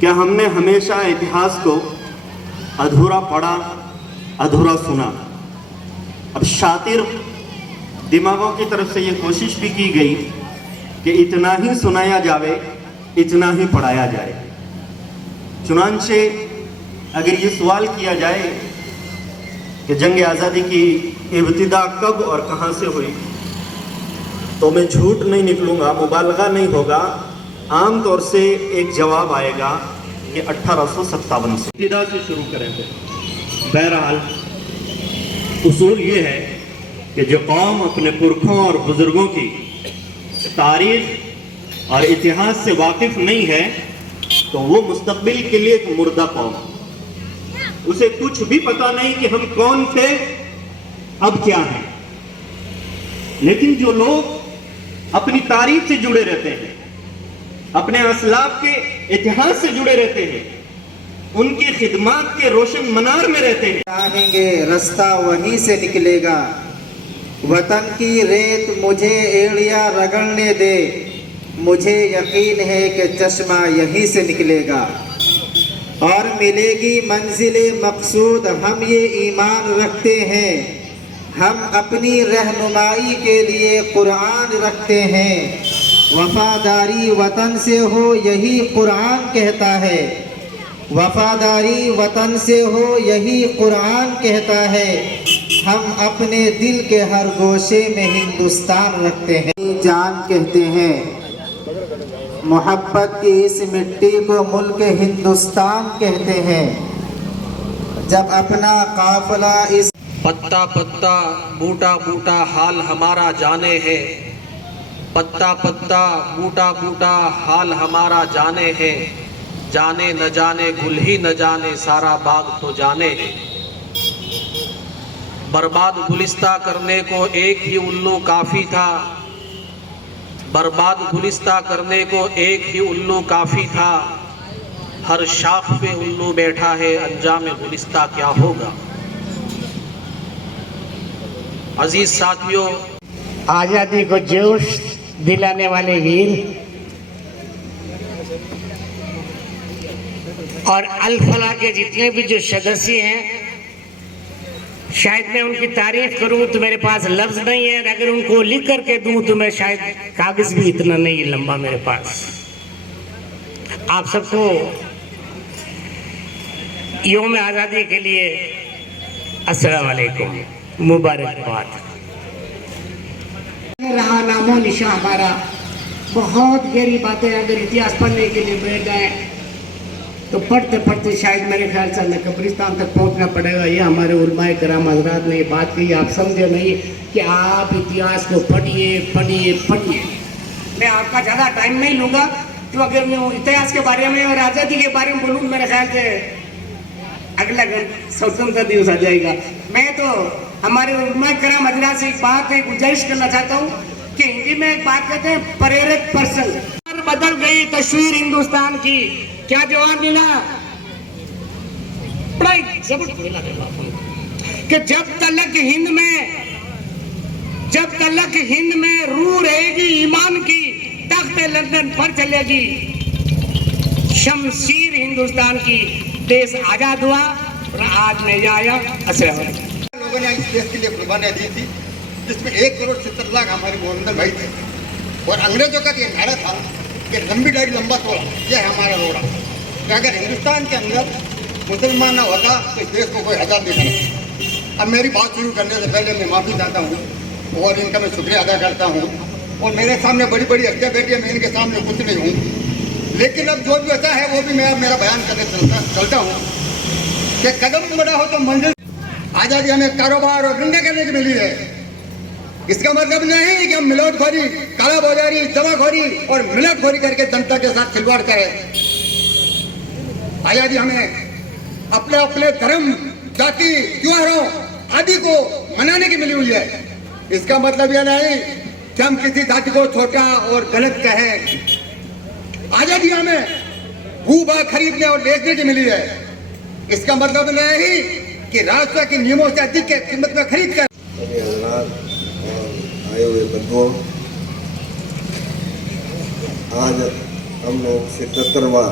क्या हमने हमेशा इतिहास को अधूरा पढ़ा, अधूरा सुना? अब शातिर दिमागों की तरफ से ये कोशिश भी की गई कि इतना ही सुनाया जावे, इतना ही पढ़ाया जाए। चुनांचे अगर ये सवाल किया जाए कि जंग आज़ादी की इब्तिदा कब और कहाँ से हुई, तो मैं झूठ नहीं निकलूँगा, मुबालगा नहीं होगा, आम तौर से एक जवाब आएगा कि 1857 से इब्तिदा से शुरू करेंगे। बहरहाल उसूल ये है कि जो कौम अपने पुरखों और बुजुर्गों की तारीख और इतिहास से वाकिफ नहीं है तो वो मुस्तकबिल के लिए एक मुर्दा कौम, उसे कुछ भी पता नहीं कि हम कौन थे, अब क्या है। लेकिन जो लोग अपनी तारीख से जुड़े रहते हैं, अपने असलाफ के इतिहास से जुड़े रहते हैं, उनकी खिदमत के रोशन मनार में रहते हैं, चाहेंगे रास्ता वहीं से निकलेगा। वतन की रेत मुझे एड़िया रगड़ने दे, मुझे यकीन है कि चश्मा यहीं से निकलेगा। और मिलेगी मंजिले मकसूद, हम ये ईमान रखते हैं, हम अपनी रहनुमाई के लिए कुरान रखते हैं। वफादारी वतन से हो यही कुरान कहता है, वफादारी वतन से हो यही कुरान कहता है। हम अपने दिल के हर गोशे में हिंदुस्तान रखते हैं। जान कहते हैं, मोहब्बत की इस मिट्टी को मुल्क हिंदुस्तान कहते हैं। जब अपना काफिला इस पत्ता पत्ता बूटा बूटा हाल हमारा जाने है, पत्ता पत्ता बूटा बूटा हाल हमारा जाने है। जाने न जाने गुल ही न जाने सारा बाग तो जाने है। बर्बाद गुलिस्ता करने को एक ही उल्लू काफ़ी था, बर्बाद गुलिस्ता करने को एक ही उल्लू काफ़ी था। हर शाख पे उल्लू बैठा है, अंजाम गुलिस्ता क्या होगा। अजीज साथियों, आज़ादी को जोश दिलाने वाले वीर और अल फलाह के जितने भी जो सदस्य हैं, शायद मैं उनकी तारीफ करूं तो मेरे पास लफ्ज नहीं है, अगर उनको लिख करके दूं तो मैं शायद कागज भी इतना नहीं लंबा मेरे पास। आप सबको यौम आज़ादी के लिए अस्सलाम वालेकुम, मुबारकबाद। रहा नामो निशा हमारा, बहुत गहरी बातें अगर इतिहास पढ़ने के लिए बैठ जाए तो पढ़ते पढ़ते शायद मेरे ख्याल से हमें कब्रिस्तान तक पहुंचना पड़ेगा। ये हमारे उलमाए कराम हज़रात ने ये बात कही, आप समझे नहीं कि आप इतिहास को पढ़िए पढ़िए पढ़िए। मैं आपका ज़्यादा टाइम नहीं लूँगा, तो अगर मैं इतिहास के बारे में और आज़ादी के बारे में बोलूँ मेरे ख्याल से अगला स्वतंत्रता दिवस आ जाएगा। मैं तो हमारे उलमाए कराम हज़रात से एक बात है, गुजारिश करना चाहता हूँ कि हिंदी में एक बात कहते हैं, प्रेरक पर्सन। बदल गई तस्वीर हिंदुस्तान की, क्या जवाब मिला? बड़ा जबरदस्त मिला कि जब तलक हिंद में रूह रहेगी ईमान की, तख्ते लंदन पर चलेगी शमशीर हिंदुस्तान की। देश आजाद हुआ और आज नहीं आया। लोगों ने इस देश के लिए कुर्बानियां दी थी, जिसमें 1 करोड़ 70 लाख हमारे मोहम्मद भाई थे। और अंग्रेजों का ये नारा था कि लंबी डायरी लंबा तोड़ा, यह है हमारा रोड़ा। कि अगर हिंदुस्तान के अंदर मुसलमान ना होता तो इस देश को कोई आज़ाद नहीं करता। अब मेरी बात शुरू करने से पहले मैं माफ़ी चाहता हूँ और इनका मैं शुक्रिया अदा करता हूँ। और मेरे सामने बड़ी बड़ी हत्या बैठी है, मैं इनके सामने कुछ नहीं हूँ। लेकिन अब जो भी होता है वो भी मैं अब मेरा बयान करने चलता हूँ कि कदम बढ़ा हो तो मंजिल। आज़ादी हमें कारोबार और धंधा करने की मिली है। इसका मतलब नहीं कि हम मिलावटखोरी, काला बाजारी, जमाखोरी और मिलावटखोरी करके जनता के साथ खिलवाड़ करें। आज़ादी हमें अपने अपने धर्म, जाति, त्योहारों आदि को मनाने की मिली हुई है। इसका मतलब यह नहीं कि हम किसी जाति को छोटा और गलत कहें। आज़ादी हमें भू-भाग खरीदने और बेचने की मिली है। इसका मतलब नहीं कि राष्ट्र के नियमों से अधिक के कीमत में खरीद कर। आए हुए बंधुओं, आज हम लोग 77वां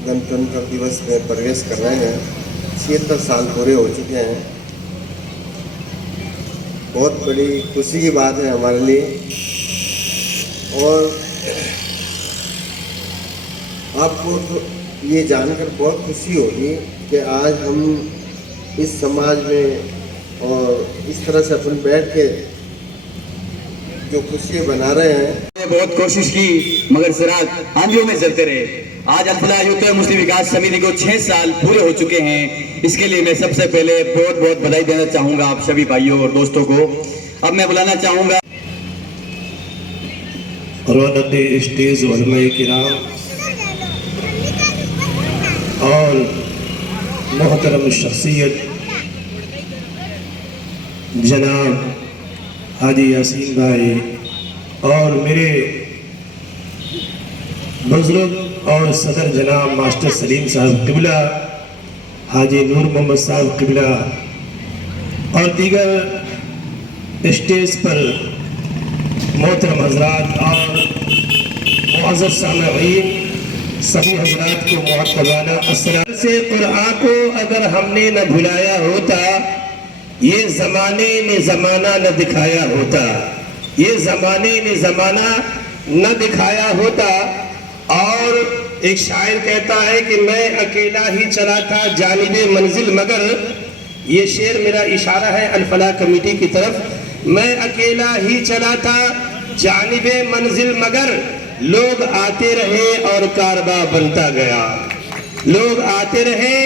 गणतंत्र दिवस में प्रवेश कर रहे हैं। 76 साल पूरे हो चुके हैं। बहुत बड़ी खुशी की बात है हमारे लिए और आपको तो ये जानकर बहुत खुशी होगी कि आज हम इस समाज में और इस तरह से अपन बैठ के जो खुशियाँ बना रहे हैं। बहुत कोशिश की मगर सिराग आंधियों में चलते रहे। आज अल्फलाह यूथ मुस्लिम विकास समिति को 6 साल पूरे हो चुके हैं। इसके लिए मैं सबसे पहले बहुत बहुत बधाई देना चाहूँगा आप सभी भाइयों और दोस्तों को। अब मैं बुलाना चाहूँगा रौनक स्टेज उलमाए किराम और मोहतरम शख्सियत जनाब हाजी यासीन भाई और मेरे बुजुर्ग और सदर जनाब मास्टर सलीम साहब किबला, हाजी नूर मोहम्मद साहब किबला और दीगर स्टेज पर मोहतरम हजरात और मुअज़्ज़ज़ सामईन सभी हजरात को मुहब्बताना अस्सलाम से कुरान को अगर हमने न भुलाया होता, ये ज़माने ने ज़माना न दिखाया होता, ये ज़माने ने ज़माना न दिखाया होता। और एक शायर कहता है कि मैं अकेला ही चला था जानिबे मंजिल मगर, ये शेर मेरा इशारा है अल-फलाह कमेटी की तरफ। मैं अकेला ही चला था जानिबे मंजिल मगर, लोग आते रहे और कारवा बनता गया, लोग आते रहे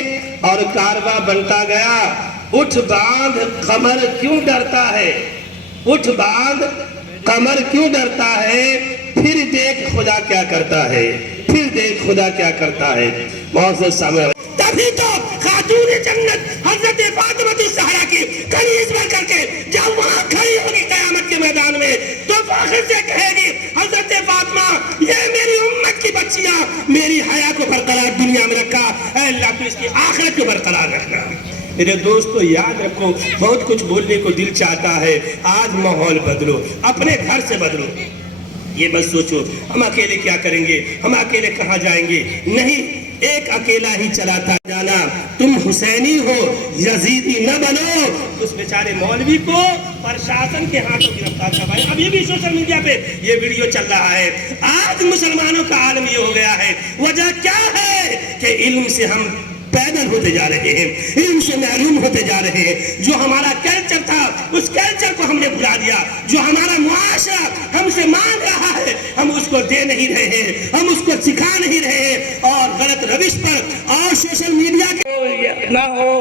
और कारवा बनता गया। उठ बांध कमर क्यों डरता है, उठ बांध कमर क्यों डरता है, फिर देख खुदा क्या करता है, फिर देख खुदा क्या करता है। मुअज़्ज़ज़ सामईन, तभी तो खातून जन्नत हजरत फातिमा ज़हरा की कनीज़ बन करके जब वहाँ खड़ी होगी क़यामत के मैदान में तो फ़ख्र से कहेगी हजरत फातिमा, ये मेरी उम्मत की बच्चियाँ मेरी हया को बरकरार दुनिया में रखा, ऐ अल्लाह तू इसकी आखिरत को बरकरार रखना। मेरे दोस्तों याद रखो, बहुत कुछ बोलने को दिल चाहता है। आज माहौल बदलो, अपने घर से बदलो। ये बस सोचो हम अकेले क्या करेंगे, हम अकेले कहाँ जाएंगे, नहीं, एक अकेला ही चला था जाना। तुम हुसैनी हो यजीदी न बनो। उस बेचारे मौलवी को प्रशासन के हाथों गिरफ्तार करवाया। अभी भी सोशल मीडिया पे ये वीडियो चल रहा है। आज मुसलमानों का आलम ये हो गया है। वजह क्या है कि इल्म से हम पैदल होते जा रहे हैं, इल्म से महरूम होते जा रहे हैं। जो हमारा कल्चर था उस कल्चर को हमने भुला दिया। जो हमारा मुआशरा हमसे मांग रहा है हम उसको दे नहीं रहे हैं, हम उसको सिखा नहीं रहे हैं। और गलत रविश पर और सोशल मीडिया के ना हो,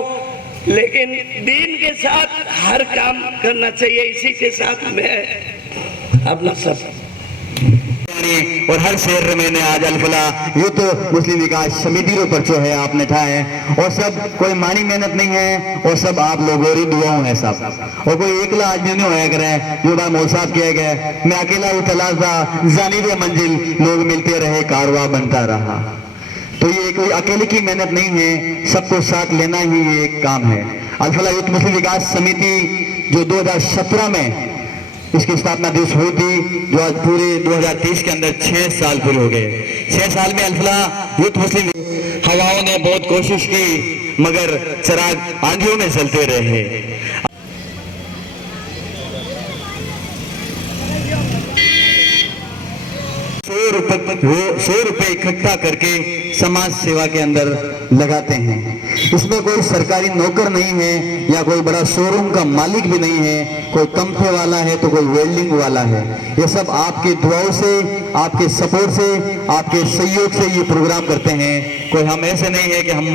लेकिन दीन के साथ हर काम करना चाहिए। इसी के साथ मैं अपना सब और हर शहर में आज अल्फलाह यूथ मुस्लिम विकास समिति रो पर्चो है आपने था है और सब कोई मानी मेहनत नहीं है और सब आप लोगों की दुआओं है सब। और कोई एकला आदमी नहीं होया करे जो बार मौल साहब किया गया मैं अकेला उतला था जानिबे मंजिल, लोग मिलते रहे कारवा बनता रहा। तो ये कोई अकेले की मेहनत नहीं है, सबको साथ लेना ही ये एक काम है। अल्फलाह यूथ मुस्लिम विकास समिति जो 2017 में इसकी स्थापना दिवस हुई थी, जो आज पूरे 2023 के अंदर 6 साल पूरे हो गए। 6 साल में अल्फलाह यूथ मुस्लिम हवाओं ने बहुत कोशिश की मगर चिराग आंधियों में जलते रहे। 100 रुपए इकट्ठा करके समाज सेवा के अंदर लगाते हैं। इसमें कोई सरकारी नौकर नहीं है या कोई बड़ा शोरूम का मालिक भी नहीं है, कोई कंपनी वाला है तो कोई वेल्डिंग वाला है। ये सब आपके दुआओं से, आपके सपोर्ट से, आपके सहयोग से ये प्रोग्राम करते हैं। कोई हम ऐसे नहीं है कि हम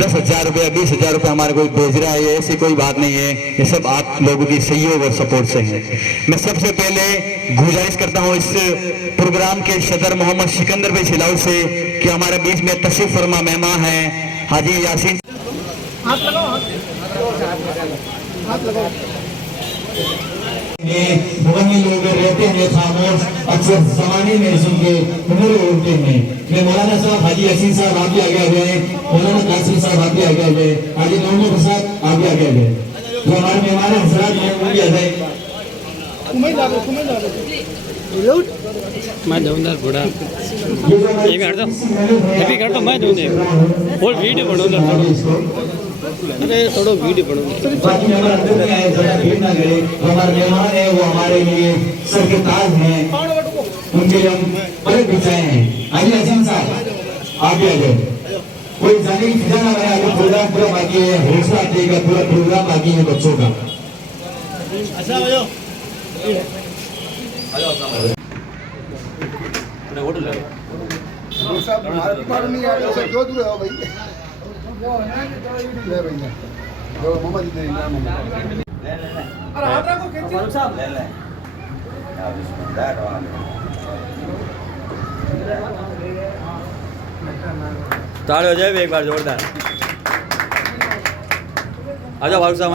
10,000 रुपया 20,000 रुपया हमारे कोई भेज रहा है, ऐसी कोई बात नहीं है। ये सब आप लोगों की सहयोग और सपोर्ट से है। मैं सबसे पहले गुजारिश करता हूँ इस प्रोग्राम के सदर मोहम्मद सिकंदर भाई सिलाऊ से कि हमारे बीच में तशरीफ फरमा मेहमान हैं हाजी यासीन। लोग रहते हैं खामोश, अक्सर जमाने में सुन के उम्र उड़ते हैं। मैं मौलाना साहब हाजी यासीन साहब आप भी आगे आ गए, मौलाना कासिम साहब आप भी आगे आ गए, हाजी नौमी प्रसाद आप भी आगे आ गए। जो हमारे मेहमान हजरात हैं वो भी आ जाए। मैं दूंगा थोड़ा ये कर दो अभी कर दो मैं दूंगा और वीडियो बनाऊंगा अरे थोड़ा वीडियो बनाऊंगा बाकी मेहमान अंदर में आए जरा भीड़ ना करे हमारे मेहमान है वो हमारे लिए सर के ताज हैं उनके लिए हम पलक बिछाए हैं आइए अजीम साहब आप भी आ जाओ कोई जाने की फिजा ना बने आगे प्रोग्राम पूरा बाकी है हौसला देगा पूरा प्रोग्राम बाकी है बच्चों का साहब हमारे पास नहीं आया सर जो दूर है भाई ले भैया जो मोहम्मद दे नाम अरे आप को खींच साहब ले ले ताली हो जाए एक बार जोरदार आजा फारूक साहब